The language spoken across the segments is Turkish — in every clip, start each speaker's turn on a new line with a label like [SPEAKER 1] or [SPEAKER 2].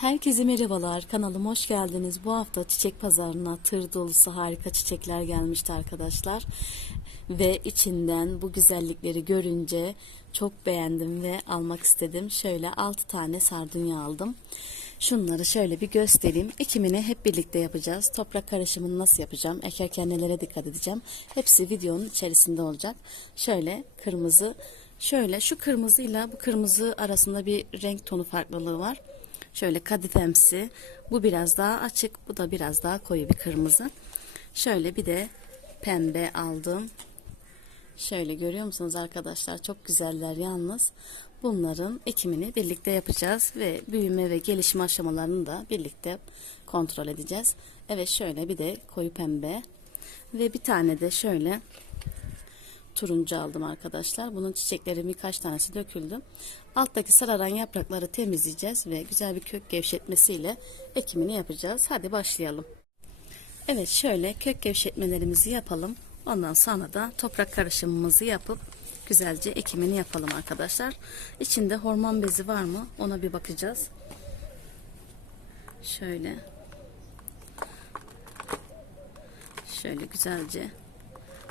[SPEAKER 1] Herkese merhabalar. Kanalıma hoş geldiniz. Bu hafta çiçek pazarına tır dolusu harika çiçekler gelmişti arkadaşlar. Ve içinden bu güzellikleri görünce çok beğendim ve almak istedim. Şöyle 6 tane sardunya aldım. Şunları şöyle bir göstereyim. Ekimini hep birlikte yapacağız. Toprak karışımını nasıl yapacağım? Ekerken nelere dikkat edeceğim? Hepsi videonun içerisinde olacak. Şöyle kırmızı, şöyle şu kırmızıyla bu kırmızı arasında bir renk tonu farklılığı var. Şöyle kadifemsi. Bu biraz daha açık. Bu da biraz daha koyu bir kırmızı. Şöyle bir de pembe aldım. Şöyle görüyor musunuz arkadaşlar? Çok güzeller yalnız. Bunların ekimini birlikte yapacağız ve büyüme ve gelişme aşamalarını da birlikte kontrol edeceğiz. Evet şöyle bir de koyu pembe ve bir tane de şöyle turuncu aldım arkadaşlar. Bunun çiçekleri birkaç tanesi döküldü. Alttaki sararan yaprakları temizleyeceğiz ve güzel bir kök gevşetmesiyle ekimini yapacağız. Hadi başlayalım. Evet şöyle kök gevşetmelerimizi yapalım. Ondan sonra da toprak karışımımızı yapıp güzelce ekimini yapalım arkadaşlar. İçinde hormon bezi var mı? Ona bir bakacağız. Şöyle. Şöyle güzelce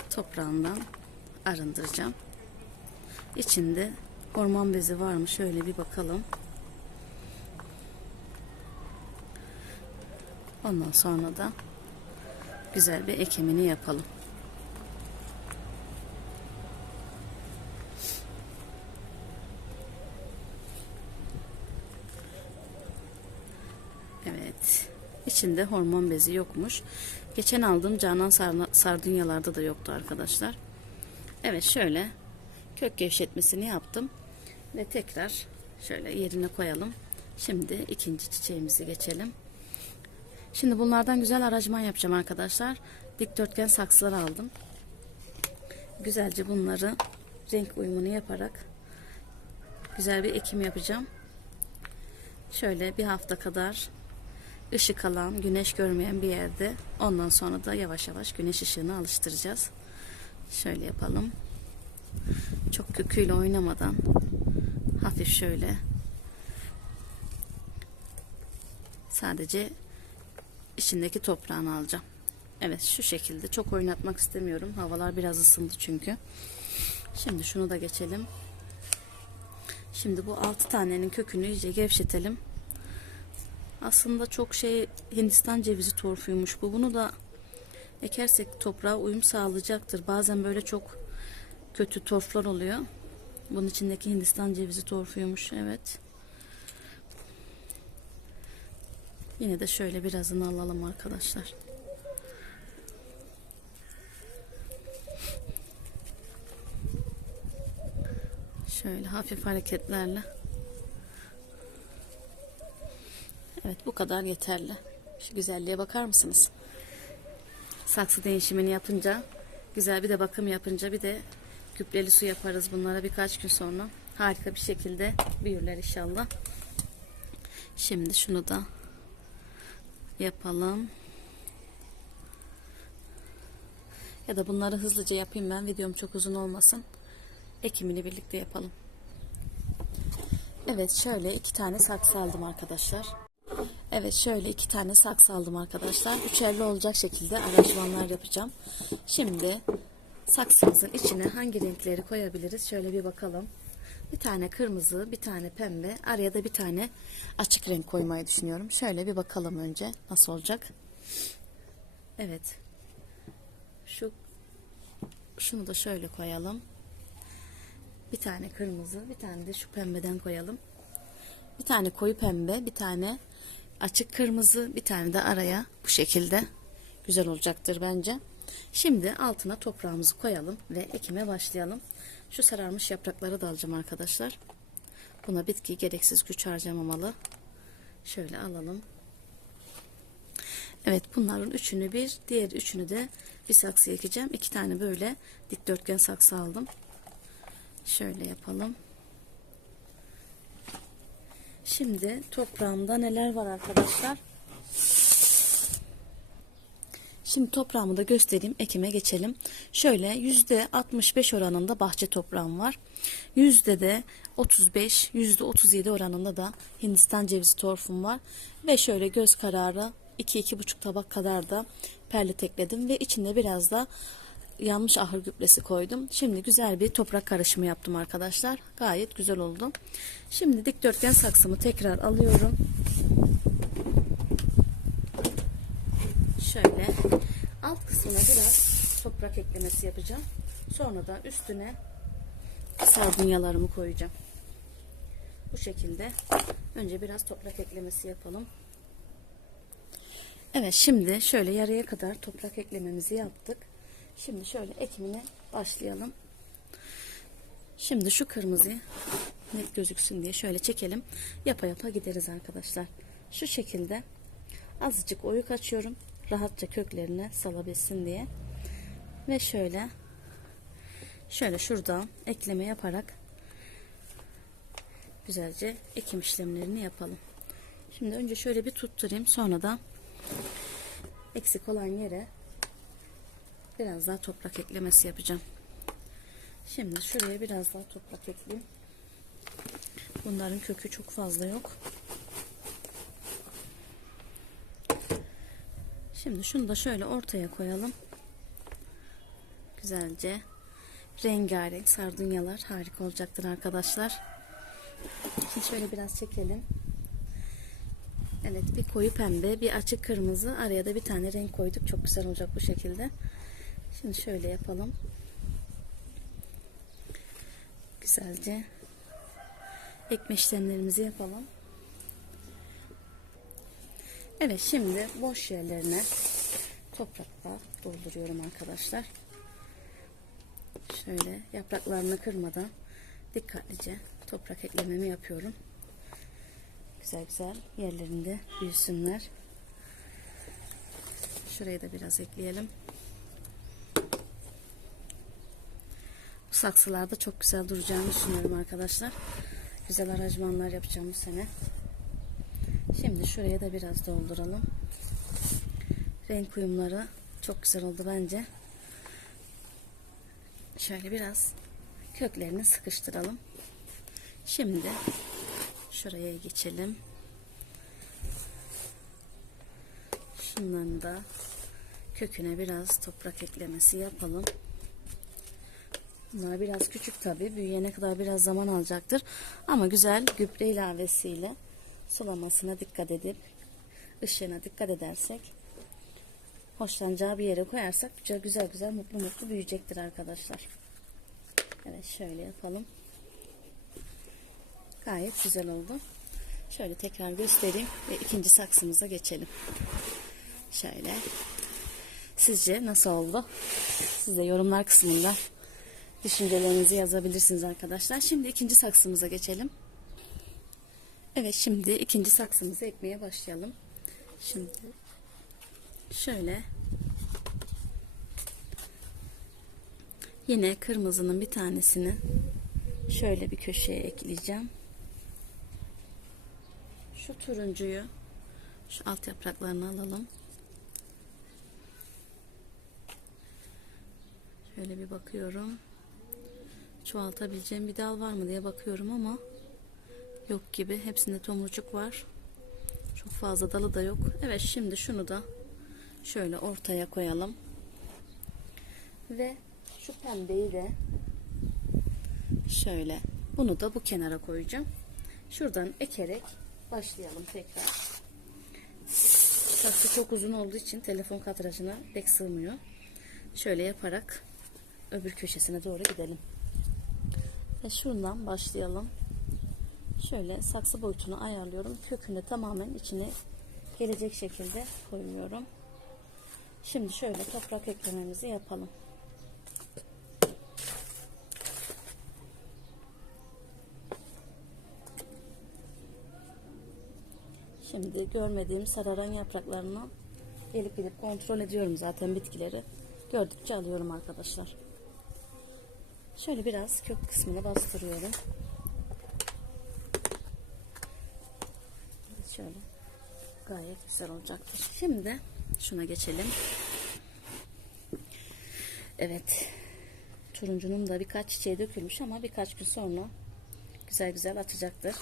[SPEAKER 1] toprağından arındıracağım. İçinde hormon bezi var mı? Şöyle bir bakalım. Ondan sonra da güzel bir ekimini yapalım. Evet. İçinde hormon bezi yokmuş. Geçen aldığım Canan Sardunyalarda da yoktu arkadaşlar. Evet şöyle kök gevşetmesini yaptım. Ve tekrar şöyle yerine koyalım. Şimdi ikinci çiçeğimizi geçelim. Şimdi bunlardan güzel aracman yapacağım arkadaşlar. Dikdörtgen saksılar aldım. Güzelce bunları renk uyumunu yaparak güzel bir ekim yapacağım. Şöyle bir hafta kadar ışık alan, güneş görmeyen bir yerde. Ondan sonra da yavaş yavaş güneş ışığını alıştıracağız. Şöyle yapalım. Çok köküyle oynamadan hafif şöyle sadece içindeki toprağını alacağım. Evet şu şekilde çok oynatmak istemiyorum. Havalar biraz ısındı çünkü. Şimdi şunu da geçelim. Şimdi bu 6 tanenin kökünü iyice gevşetelim. Aslında çok şey Hindistan cevizi torfuymuş bu. Bunu da ekersek toprağa uyum sağlayacaktır. Bazen böyle çok kötü torflar oluyor. Bunun içindeki Hindistan cevizi torfuymuş. Evet. Yine de şöyle birazını alalım arkadaşlar. Şöyle hafif hareketlerle. Evet bu kadar yeterli. Şu güzelliğe bakar mısınız? Saksı değişimini yapınca güzel bir de bakım yapınca bir de gübreli su yaparız bunlara birkaç gün sonra. Harika bir şekilde büyürler inşallah. Şimdi şunu da yapalım. Ya da bunları hızlıca yapayım ben. Videom çok uzun olmasın. Ekimini birlikte yapalım. Evet şöyle iki tane saksı aldım arkadaşlar. Evet şöyle iki tane saksı aldım arkadaşlar. Üçerli olacak şekilde aranjmanlar yapacağım. Şimdi saksımızın içine hangi renkleri koyabiliriz? Şöyle bir bakalım. Bir tane kırmızı, bir tane pembe, araya da bir tane açık renk koymayı düşünüyorum. Şöyle bir bakalım önce nasıl olacak. Evet. Şu şunu da şöyle koyalım. Bir tane kırmızı, bir tane de şu pembeden koyalım. Bir tane koyu pembe, bir tane açık kırmızı, bir tane de araya bu şekilde güzel olacaktır bence. Şimdi altına toprağımızı koyalım ve ekime başlayalım. Şu sararmış yaprakları da alacağım arkadaşlar. Buna bitki gereksiz güç harcamamalı. Şöyle alalım. Evet bunların üçünü bir, diğer üçünü de bir saksı ekeceğim. İki tane böyle dikdörtgen saksı aldım. Şöyle yapalım. Şimdi toprağımda neler var arkadaşlar? Şimdi toprağımı da göstereyim. Ekime geçelim. Şöyle yüzde 65 oranında bahçe toprağım var. Yüzde de 35, yüzde 37 oranında da Hindistan cevizi torfum var. Ve şöyle göz kararı 2-2,5 tabak kadar da perlit ekledim. Ve içinde biraz da yanmış ahır gübresi koydum. Şimdi güzel bir toprak karışımı yaptım arkadaşlar. Gayet güzel oldu. Şimdi dikdörtgen saksımı tekrar alıyorum. Şöyle alt kısmına biraz toprak eklemesi yapacağım. Sonra da üstüne sardunyalarımı koyacağım. Bu şekilde önce biraz toprak eklemesi yapalım. Evet şimdi şöyle yarıya kadar toprak eklememizi yaptık. Şimdi şöyle ekimine başlayalım. Şimdi şu kırmızıyı net gözüksün diye şöyle çekelim. Yapa yapa gideriz arkadaşlar. Şu şekilde azıcık oyuk açıyorum. Rahatça köklerine salabilsin diye. Ve şöyle şöyle şuradan ekleme yaparak güzelce ekim işlemlerini yapalım. Şimdi önce şöyle bir tutturayım. Sonra da eksik olan yere biraz daha toprak eklemesi yapacağım. Şimdi şuraya biraz daha toprak ekleyeyim. Bunların kökü çok fazla yok. Şimdi şunu da şöyle ortaya koyalım. Güzelce rengarenk sardunyalar harika olacaktır arkadaşlar. Şimdi şöyle biraz çekelim. Evet bir koyu pembe bir açık kırmızı araya da bir tane renk koyduk. Çok güzel olacak bu şekilde. Şimdi şöyle yapalım. Güzelce ekme işlemlerimizi yapalım. Evet şimdi boş yerlerine toprakla dolduruyorum arkadaşlar. Şöyle yapraklarını kırmadan dikkatlice toprak eklememi yapıyorum. Güzel güzel yerlerinde büyüsünler. Şuraya da biraz ekleyelim. Saksılarda çok güzel duracağını düşünüyorum arkadaşlar. Güzel aranjmanlar yapacağım bu sene. Şimdi şuraya da biraz dolduralım. Renk uyumları çok güzel oldu bence. Şöyle biraz köklerini sıkıştıralım. Şimdi şuraya geçelim. Şundan da köküne biraz toprak eklemesi yapalım. Bunlar biraz küçük tabi. Büyüyene kadar biraz zaman alacaktır. Ama güzel gübre ilavesiyle sulamasına dikkat edip ışığına dikkat edersek hoşlanacağı bir yere koyarsak güzel güzel, güzel mutlu mutlu büyüyecektir arkadaşlar. Evet şöyle yapalım. Gayet güzel oldu. Şöyle tekrar göstereyim ve ikinci saksımıza geçelim. Şöyle. Sizce nasıl oldu? Siz de yorumlar kısmında düşüncelerinizi yazabilirsiniz arkadaşlar. Şimdi ikinci saksımıza geçelim. Evet şimdi ikinci saksımızı ekmeye başlayalım. Şimdi şöyle yine kırmızının bir tanesini şöyle bir köşeye ekleyeceğim. Şu turuncuyu şu alt yapraklarını alalım. Şöyle bir bakıyorum. Çoğaltabileceğim bir dal var mı diye bakıyorum ama yok gibi. Hepsinde tomurcuk var. Çok fazla dalı da yok. Evet şimdi şunu da şöyle ortaya koyalım. Ve şu pembeyi de şöyle bunu da bu kenara koyacağım. Şuradan ekerek başlayalım tekrar. Saksı çok uzun olduğu için telefon kadrajına pek sığmıyor. Şöyle yaparak öbür köşesine doğru gidelim. Ve şuradan başlayalım. Şöyle saksı boyutunu ayarlıyorum. Kökünü tamamen içine gelecek şekilde koyuyorum. Şimdi şöyle toprak eklememizi yapalım. Şimdi görmediğim sararan yapraklarını gelip gelip kontrol ediyorum zaten bitkileri. Gördükçe alıyorum arkadaşlar. Şöyle biraz kök kısmını bastırıyorum. Şöyle gayet güzel olacaktır. Şimdi şuna geçelim. Evet. Turuncunun da birkaç çiçeği dökülmüş ama birkaç gün sonra güzel güzel açacaktır.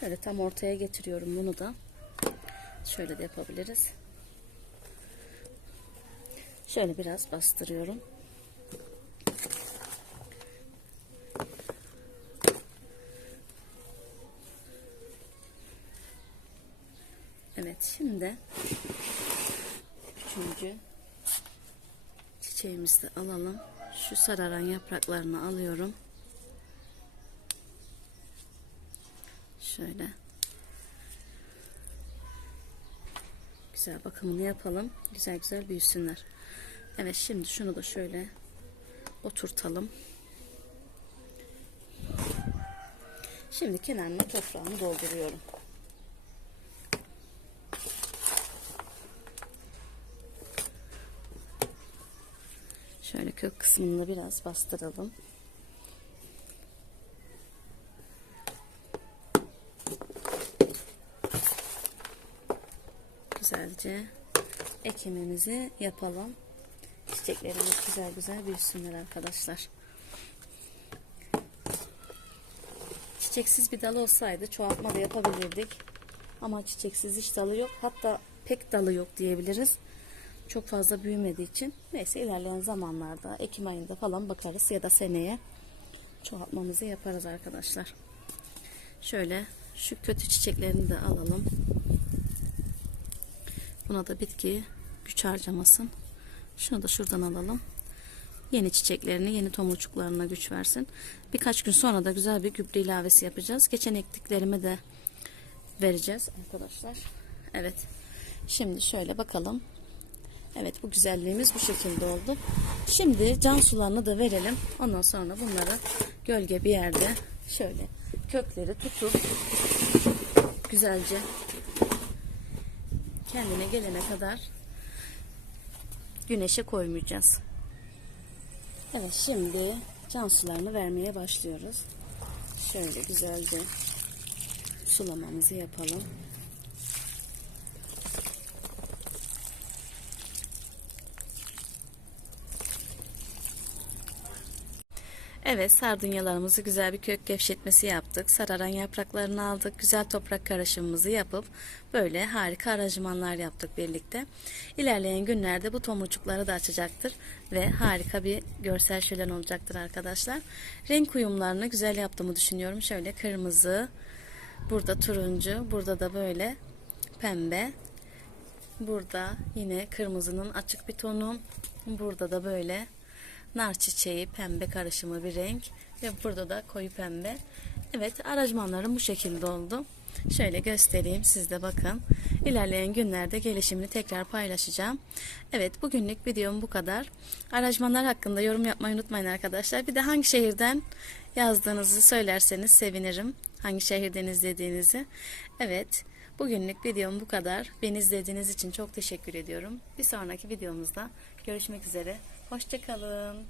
[SPEAKER 1] Şöyle tam ortaya getiriyorum bunu da. Şöyle de yapabiliriz. Şöyle biraz bastırıyorum. Şimdi üçüncü çiçeğimizi de alalım. Şu sararan yapraklarını alıyorum. Şöyle. Güzel bakımını yapalım. Güzel güzel büyüsünler. Evet şimdi şunu da şöyle oturtalım. Şimdi kenarına toprağını dolduruyorum. Şöyle kök kısmını da biraz bastıralım. Güzelce ekimimizi yapalım. Çiçeklerimiz güzel güzel büyüsünler arkadaşlar. Çiçeksiz bir dal olsaydı çoğaltma da yapabilirdik. Ama çiçeksiz hiç dalı yok. Hatta pek dalı yok diyebiliriz. Çok fazla büyümediği için. Neyse ilerleyen zamanlarda Ekim ayında falan bakarız ya da seneye çoğaltmamızı yaparız arkadaşlar. Şöyle şu kötü çiçeklerini de alalım. Buna da bitki güç harcamasın. Şunu da şuradan alalım. Yeni çiçeklerini, yeni tomurcuklarına güç versin. Birkaç gün sonra da güzel bir gübre ilavesi yapacağız. Geçen ektiklerimi de vereceğiz arkadaşlar. Evet. Şimdi şöyle bakalım. Evet bu güzelliğimiz bu şekilde oldu. Şimdi can sularını da verelim. Ondan sonra bunları gölge bir yerde şöyle kökleri tutup güzelce kendine gelene kadar güneşe koymayacağız. Evet şimdi can sularını vermeye başlıyoruz. Şöyle güzelce sulamamızı yapalım. Evet sardunyalarımızı güzel bir kök gevşetmesi yaptık. Sararan yapraklarını aldık. Güzel toprak karışımımızı yapıp böyle harika aranjmanlar yaptık birlikte. İlerleyen günlerde bu tomurcukları da açacaktır ve harika bir görsel şölen olacaktır arkadaşlar. Renk uyumlarını güzel yaptığımı düşünüyorum. Şöyle kırmızı, burada turuncu, burada da böyle pembe. Burada yine kırmızının açık bir tonu. Burada da böyle nar çiçeği pembe karışımı bir renk ve burada da koyu pembe. Evet aranjmanlarım bu şekilde oldu. Şöyle göstereyim siz de bakın. İlerleyen günlerde gelişimini tekrar paylaşacağım. Evet bugünlük videom bu kadar. Aranjmanlar hakkında yorum yapmayı unutmayın arkadaşlar. Bir de hangi şehirden yazdığınızı söylerseniz sevinirim. Hangi şehirden izlediğinizi. Evet bugünlük videom bu kadar. Beni izlediğiniz için çok teşekkür ediyorum. Bir sonraki videomuzda görüşmek üzere. Hoşçakalın.